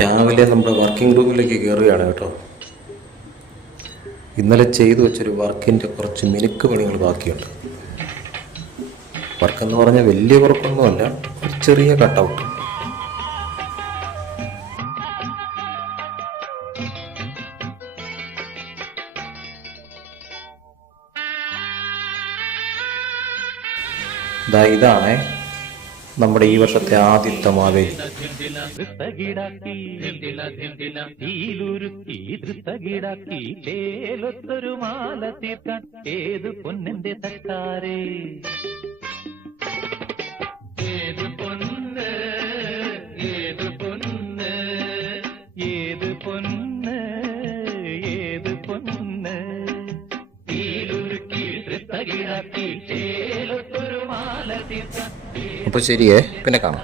രാവിലെ നമ്മുടെ വർക്കിംഗ് റൂമിലേക്ക് കയറുകയാണ് കേട്ടോ. ഇന്നലെ ചെയ്തു വെച്ചൊരു വർക്കിൻ്റെ കുറച്ച് മിനുക്ക് പണികൾ ബാക്കിയുണ്ട്. വർക്കെന്ന് പറഞ്ഞാൽ വലിയ വർക്കൊന്നുമല്ല, ഒരു ചെറിയ കട്ടൗട്ട്. ഇതാണേ നമ്മുടെ ഈ വർഷത്തെ ആദ്യത്തെ മാവേലി. മാല തീർക്കാൻ ഏത് പൊന്നിന്റെ തട്ടാരേ, ഏത് പൊന്ന്, ഏത് പൊന്ന്, ഏത് പൊന്ന്, ഏത് പൊന്ന്, തീലുരുക്കി തകിടാക്കി ചേലൊത്തൊരു മാല തീർക്കാൻ. അപ്പോൾ ശരിയേ, പിന്നെ കാണാം.